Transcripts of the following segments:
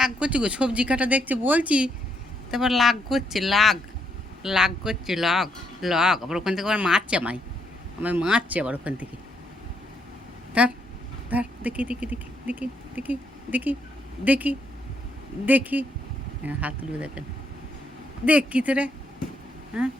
রাগ করছি গো, সবজি কাটা দেখছে বলছি, তারপর লাগ করছে, লাগ করছে, লাগ আবার ওখান থেকে আবার মারছে আমায় মারছে আবার ওখান থেকে। ধর ধর, দেখি দেখি দেখি দেখি দেখি দেখি দেখি দেখি, হ্যাঁ হাত তুলবে দেখেন, দেখ কি তোরে, হ্যাঁ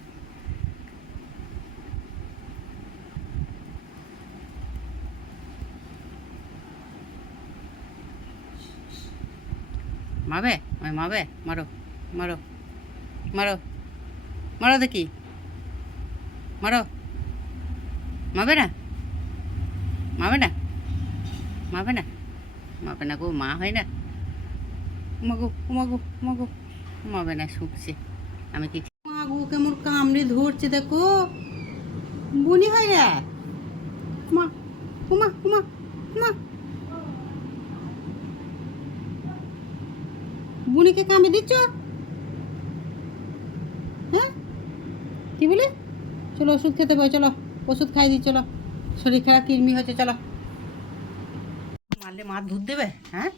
মাবে, মাবে, মারো মারো মারো মারো দেখি, মারো, মাবে না, মাবে না, মাবে না, মাবে না গো, মা হয় না, উমাগো উমাগো উমাগো, মাবে না, শুকছে। আমি কি মাগো কেমন কামড়ে ধরছে দেখো, বনি হয় রে, মা উমা উমা উমা, বুনিকে কামড়ে দিচ্ছ, হ্যাঁ কি বলে, চলো ওষুধ খেতে হবে, চলো ওষুধ খাই দিই, চলো শরীর খারাপ কৃমি হচ্ছে, চলো। মারলে মা দুধ দেবে, হ্যাঁ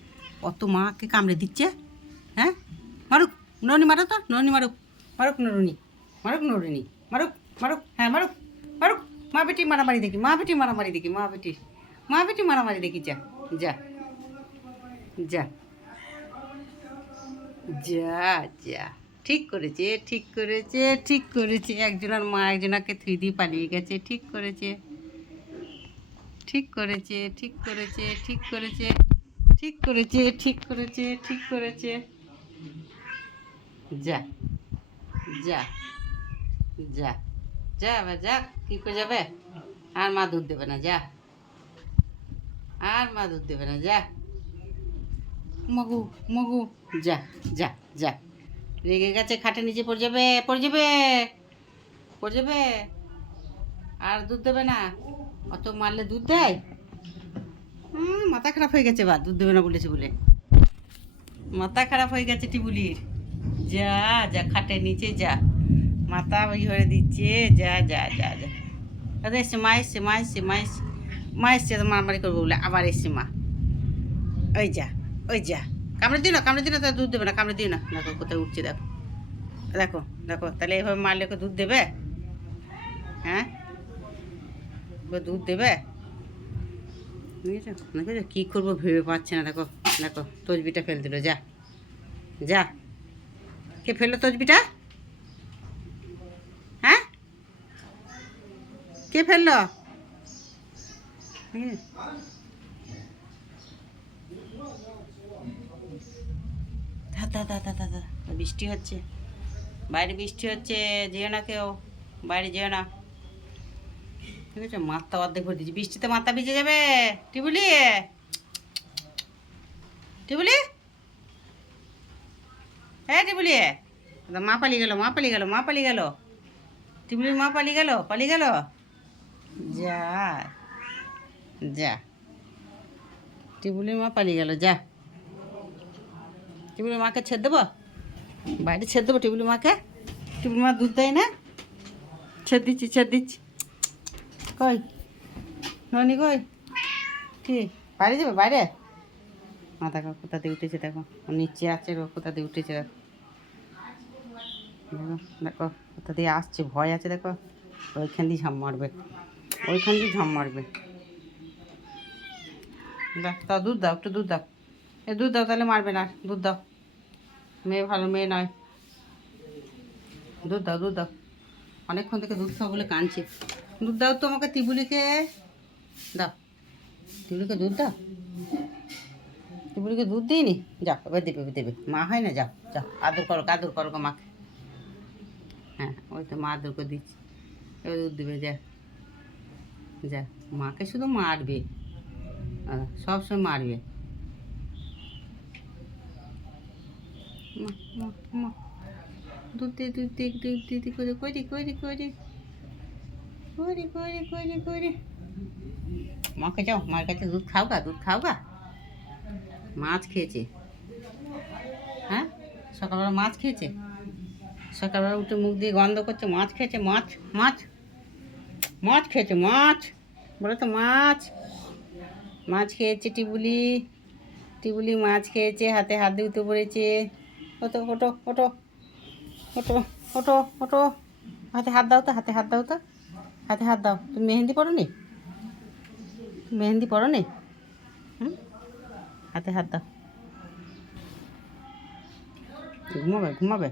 অত মাকে কামড়ে দিচ্ছে, হ্যাঁ মারুক নরুনি, মারো তো নরুনি, মারুক মারুক নরুনি, মারুক নরুনি, মারুক মারুক, হ্যাঁ মারুক মারুক, মা বেটি মারামারি দেখি, মা বেটি মারামারি দেখি, মা বেটি মারামারি দেখি, যা যা যা যা যা, ঠিক করেছে ঠিক করেছে ঠিক করেছে, একজনের মা একজনাকে থুই দিয়ে পালিয়ে গেছে, ঠিক করেছে ঠিক করেছে ঠিক করেছে ঠিক করেছে ঠিক করেছে ঠিক করেছে ঠিক করেছে, যা যা যা যা এবার যা, কী করে যাবে, আর মা দুধ দেবে না, যা আর মা দুধ দেবে না, যা মগু মগু, যা যা যা, রেগে গেছে, খাটে নিচে পড়ে যাবে পড়ে যাবে পড়ে যাবে, আর দুধ দেবে না, অত মারলে দুধ দেয়, মাথা খারাপ হয়ে গেছে, বা দুধ দেবে না বলেছে বলে মাথা খারাপ হয়ে গেছে টিবুলির, যা যা খাটের নিচে যা, মাথা ওই হয়ে দিচ্ছে, যা যা যা যা, দাদা এসছে, মা এসছে মা এসছে মা এসছে মা এসছে, তো মারামারি করবো বলে আবার এসছে মা, ওই যা ওই যা, কামড়ে দিও না কামড়ে দিও না, তার দুধ দেবে না, কামড়ে দিও না, দেখো কোথায় উঠছে, দেখো দেখো দেখো, তাহলে এইভাবে মারলে ওকে দুধ দেবে, হ্যাঁ দুধ দেবে, বুঝেছো দেখো কী করবো ভেবে পাচ্ছে না, দেখো দেখো তসবিটা ফেল দিল, যা যা, কে ফেললো তসবিটা, হ্যাঁ কে ফেললো, বৃষ্টি হচ্ছে, বাইরে বৃষ্টি হচ্ছে, যেও না কেউ, বাইরে যেও না, ঠিক আছে, মাথা অর্ধেক ভরে দিচ্ছি, বৃষ্টিতে মাথা ভিজে যাবে, টিবুলি টিবুলি, হ্যাঁ টিবুলি, মা পালিয়ে গেল মা পালিয়ে গেল মা পালিয়ে গেল, টিবুলির মা পালিয়ে গেল, যা যা, টিবুলির মা পালিয়ে গেল, যা টিবুলির মাকে ছেড়ে দেবো, বাইরে ছেড়ে দেবো টিবুলির মাকে, টিবুলির মা দুধ দেয় না, ছেড়ে দিচ্ছি, কই ননি কই, কি বাইরে যাবে, বাইরে মা দেখো কোথা দিয়ে উঠেছে, দেখো নিচে আছে, কোথা দিয়ে উঠেছে, দেখো দেখো দেখো কোথা দিয়ে আসছে, ভয় আছে, দেখো ওইখান দিয়ে ঝাম মারবে, ওইখান দিয়ে ঝাম মারবে, দেখ তাও দুধ দাও, একটু দুধ দাও, দুধ দাও, তাহলে মারবে না, দুধ দাও, মেয়ে ভালো মেয়ে নয়, দুধ দাও, অনেকক্ষণ থেকে দুধ খাও বলে কাঁদছে, দুধ দাও তো আমাকে, টিবুলিকে দাও, টিবুলিকে দুধ দাও, টিবুলিকে দুধ দিইনি, যাও এবার দেবে, মা হয় না, যাও যাও আদর করো গো মাকে, হ্যাঁ ওই তো মা আদর করে দিচ্ছি, এবার দুধ দেবে, যা যা, মাকে শুধু মারবে, সবসময় মারবে, দুধ দিয়ে করে মাকে যাও, মার কাছে দুধ খাও গা, মাছ খেয়েছে, হ্যাঁ সকালবেলা মাছ খেয়েছে, সকালবেলা উঠে মুখ দিয়ে গন্ধ করছে, মাছ খেয়েছে, মাছ খেয়েছে, মাছ, বলে তো, মাছ খেয়েছে, টিবুলি, মাছ খেয়েছে, টিবুলি মাছ খেয়েছে, হাতে হাত ধুতে পড়েছে। ওটো ওটো ওটো ওটো ওটো ওটো, হাতে হাত দাও তো, হাতে হাত দাও তো, হাতে হাত দাও। তুমি মেহেন্দি পরো নি? মেহেন্দি পরো নি? হুম, হাতে হাত দাও। ঘুমাবে ঘুমাবে।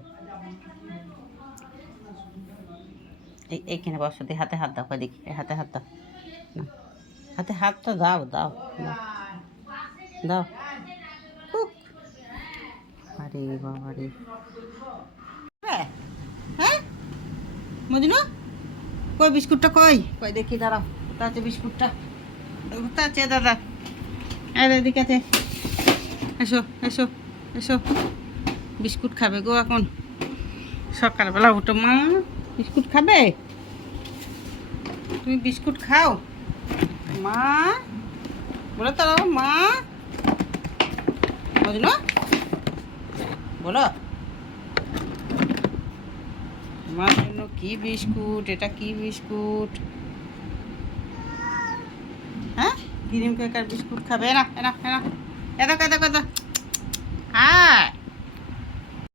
এইখানে বসো, দিয়ে হাতে হাত দাও, দেখি হাতে হাত দাও না, হাতে হাতটা দাও দাও দাও দাও। উক, আরে বাবা রে। হ্যাঁ হ্যাঁ মজনু, কই বিস্কুটটা কই? কই দেখি, দাঁড়াও, কোথা আছে বিস্কুটটা? কোথা আছে দাদা? আরে এদিকে আছে, এসো এসো এসো। বিস্কুট খাবে গো এখন, সকালবেলা উঠো মা, বিস্কুট খাবে? তুমি বিস্কুট খাও মা, বলো তো মা। মজনু বলো, আমার জন্য কি বিস্কুট? এটা কি বিস্কুট? হ্যাঁ, ক্রিম কেকার বিস্কুট খাবে? না এনা এনা, এদা এদা এদা, হ্যাঁ